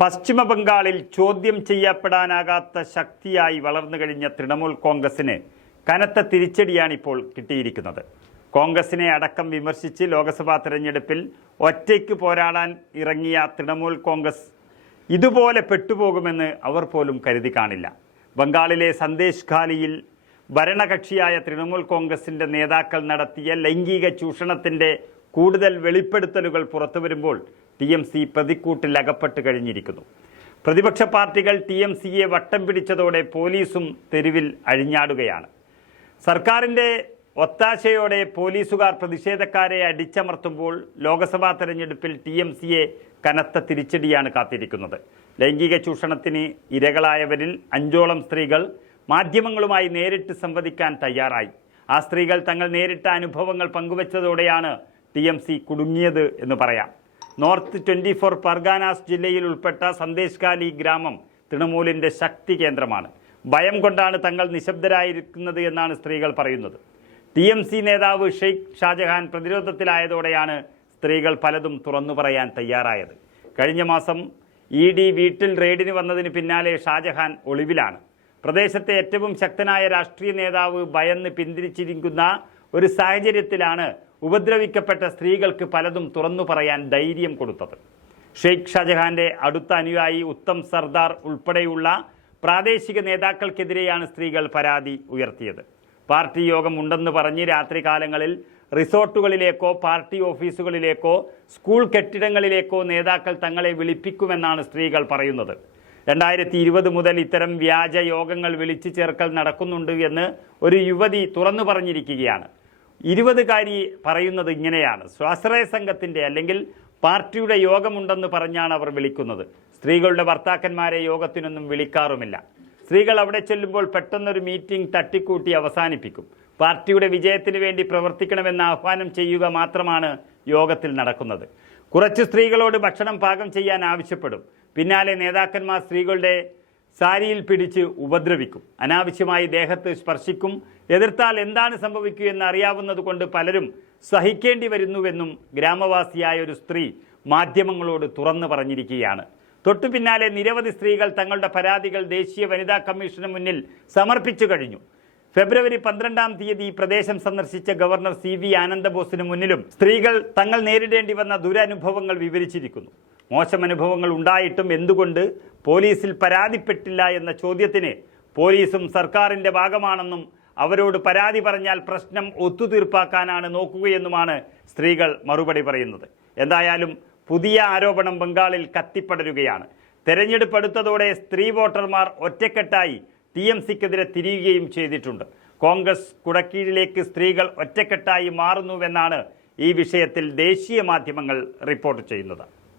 പശ്ചിമ ബംഗാളിൽ ചോദ്യം ചെയ്യപ്പെടാനാകാത്ത ശക്തിയായി വളർന്നു കഴിഞ്ഞ തൃണമൂൽ കോൺഗ്രസിന് കനത്ത തിരിച്ചടിയാണിപ്പോൾ കിട്ടിയിരിക്കുന്നത്. കോൺഗ്രസിനെ അടക്കം വിമർശിച്ച് ലോക്സഭാ തെരഞ്ഞെടുപ്പിൽ ഒറ്റയ്ക്ക് പോരാടാൻ ഇറങ്ങിയ തൃണമൂൽ കോൺഗ്രസ് ഇതുപോലെ പെട്ടുപോകുമെന്ന് അവർ പോലും കരുതി കാണില്ല. ബംഗാളിലെ സന്ദേശ് ഖാലിയിൽ ഭരണകക്ഷിയായ തൃണമൂൽ കോൺഗ്രസിന്റെ നേതാക്കൾ നടത്തിയ ലൈംഗിക ചൂഷണത്തിന്റെ കൂടുതൽ വെളിപ്പെടുത്തലുകൾ പുറത്തുവരുമ്പോൾ ടി എം സി പ്രതിക്കൂട്ടിൽ അകപ്പെട്ട് കഴിഞ്ഞിരിക്കുന്നു. പ്രതിപക്ഷ പാർട്ടികൾ ടി എം സിയെ വട്ടം പിടിച്ചതോടെ പോലീസും തെരുവിൽ അഴിഞ്ഞാടുകയാണ്. സർക്കാരിന്റെ ഒത്താശയോടെ പോലീസുകാർ പ്രതിഷേധക്കാരെ അടിച്ചമർത്തുമ്പോൾ ലോക്സഭാ തെരഞ്ഞെടുപ്പിൽ ടി എം സിയെ കനത്ത തിരിച്ചടിയാണ് കാത്തിരിക്കുന്നത്. ലൈംഗിക ചൂഷണത്തിന് ഇരകളായവരിൽ അഞ്ചോളം സ്ത്രീകൾ മാധ്യമങ്ങളുമായി നേരിട്ട് സംവദിക്കാൻ തയ്യാറായി. ആ സ്ത്രീകൾ തങ്ങൾ നേരിട്ട അനുഭവങ്ങൾ പങ്കുവച്ചതോടെയാണ് ടി എം സി കുടുങ്ങിയത് എന്ന് പറയാം. നോർത്ത് ട്വന്റി ഫോർ പർഗാനാസ് ജില്ലയിൽ ഉൾപ്പെട്ട സന്ദേശ് ഗ്രാമം തൃണമൂലിന്റെ ശക്തി കേന്ദ്രമാണ്. ഭയം കൊണ്ടാണ് തങ്ങൾ നിശബ്ദരായിരിക്കുന്നത് എന്നാണ് സ്ത്രീകൾ പറയുന്നത്. ടി എം സി നേതാവ് ഷെയ്ഖ് ഷാജഹാൻ പ്രതിരോധത്തിലായതോടെയാണ് സ്ത്രീകൾ പലതും തുറന്നു പറയാൻ തയ്യാറായത്. കഴിഞ്ഞ മാസം ഇ ഡി വീട്ടിൽ റെയ്ഡിന് വന്നതിന് പിന്നാലെ ഷാജഹാൻ ഒളിവിലാണ്. പ്രദേശത്തെ ഏറ്റവും ശക്തനായ രാഷ്ട്രീയ നേതാവ് ഭയന്ന് പിന്തിരിച്ചിരിക്കുന്ന ഒരു സാഹചര്യത്തിലാണ് ഉപദ്രവിക്കപ്പെട്ട സ്ത്രീകൾക്ക് പലതും തുറന്നു പറയാൻ ധൈര്യം കൊടുത്തത്. ഷെയ്ഖ് ഷാജഹാന്റെ അടുത്ത അനുയായി ഉത്തം സർദാർ ഉൾപ്പെടെയുള്ള പ്രാദേശിക നേതാക്കൾക്കെതിരെയാണ് സ്ത്രീകൾ പരാതി ഉയർത്തിയത്. പാർട്ടി യോഗം ഉണ്ടെന്ന് പറഞ്ഞ് രാത്രികാലങ്ങളിൽ റിസോർട്ടുകളിലേക്കോ പാർട്ടി ഓഫീസുകളിലേക്കോ സ്കൂൾ കെട്ടിടങ്ങളിലേക്കോ നേതാക്കൾ തങ്ങളെ വിളിപ്പിക്കുമെന്നാണ് സ്ത്രീകൾ പറയുന്നത്. രണ്ടായിരത്തി ഇരുപത് മുതൽ ഇത്തരം വ്യാജ യോഗങ്ങൾ വിളിച്ചു ചേർക്കൽ നടക്കുന്നുണ്ട് എന്ന് ഒരു യുവതി തുറന്നു പറഞ്ഞിരിക്കുകയാണ്. ഇരുപതുകാരി പറയുന്നത് ഇങ്ങനെയാണ്. സ്വാശ്രയ സംഘത്തിന്റെ അല്ലെങ്കിൽ പാർട്ടിയുടെ യോഗമുണ്ടെന്ന് പറഞ്ഞാണ് അവർ വിളിക്കുന്നത്. സ്ത്രീകളുടെ ഭർത്താക്കന്മാരെ യോഗത്തിനൊന്നും വിളിക്കാറുമില്ല. സ്ത്രീകൾ അവിടെ ചെല്ലുമ്പോൾ പെട്ടെന്നൊരു മീറ്റിംഗ് തട്ടിക്കൂട്ടി അവസാനിപ്പിക്കും. പാർട്ടിയുടെ വിജയത്തിന് വേണ്ടി പ്രവർത്തിക്കണമെന്ന് ആഹ്വാനം ചെയ്യുക മാത്രമാണ് യോഗത്തിൽ നടക്കുന്നത്. കുറച്ച് സ്ത്രീകളോട് ഭക്ഷണം പാകം ചെയ്യാൻ ആവശ്യപ്പെടും. പിന്നാലെ നേതാക്കന്മാർ സ്ത്രീകളുടെ സാരിയിൽ പിടിച്ച് ഉപദ്രവിക്കും. അനാവശ്യമായി ദേഹത്ത് സ്പർശിക്കും. എതിർത്താൽ എന്താണ് സംഭവിക്കുക എന്ന് അറിയാവുന്നത് കൊണ്ട് പലരും സഹിക്കേണ്ടി വരുന്നുവെന്നും ഗ്രാമവാസിയായ ഒരു സ്ത്രീ മാധ്യമങ്ങളോട് തുറന്നു പറഞ്ഞിരിക്കുകയാണ്. തൊട്ടു പിന്നാലെ നിരവധി സ്ത്രീകൾ തങ്ങളുടെ പരാതികൾ ദേശീയ വനിതാ കമ്മീഷന് മുന്നിൽ സമർപ്പിച്ചു കഴിഞ്ഞു. ഫെബ്രുവരി പന്ത്രണ്ടാം തീയതി ഈ പ്രദേശം സന്ദർശിച്ച ഗവർണർ സി വി ആനന്ദബോസിന് മുന്നിലും സ്ത്രീകൾ തങ്ങൾ നേരിടേണ്ടി വന്ന ദുരനുഭവങ്ങൾ വിവരിച്ചിരിക്കുന്നു. മോശം അനുഭവങ്ങൾ ഉണ്ടായിട്ടും എന്തുകൊണ്ട് പോലീസിൽ പരാതിപ്പെട്ടില്ല എന്ന ചോദ്യത്തിന് പോലീസും സർക്കാരിന്റെ ഭാഗമാണെന്നും അവരോട് പരാതി പറഞ്ഞാൽ പ്രശ്നം ഒത്തുതീർപ്പാക്കാനാണ് നോക്കുകയെന്നുമാണ് സ്ത്രീകൾ മറുപടി പറയുന്നത്. എന്തായാലും പുതിയ ആരോപണം ബംഗാളിൽ കത്തിപ്പടരുകയാണ്. തെരഞ്ഞെടുപ്പ് അടുത്തതോടെ സ്ത്രീ വോട്ടർമാർ ഒറ്റക്കെട്ടായി ടി എം സിക്കെതിരെ തിരിയുകയും ചെയ്തിട്ടുണ്ട്. കോൺഗ്രസ് കുടക്കീഴിലേക്ക് സ്ത്രീകൾ ഒറ്റക്കെട്ടായി മാറുന്നുവെന്നാണ് ഈ വിഷയത്തിൽ ദേശീയ മാധ്യമങ്ങൾ റിപ്പോർട്ട് ചെയ്യുന്നത്.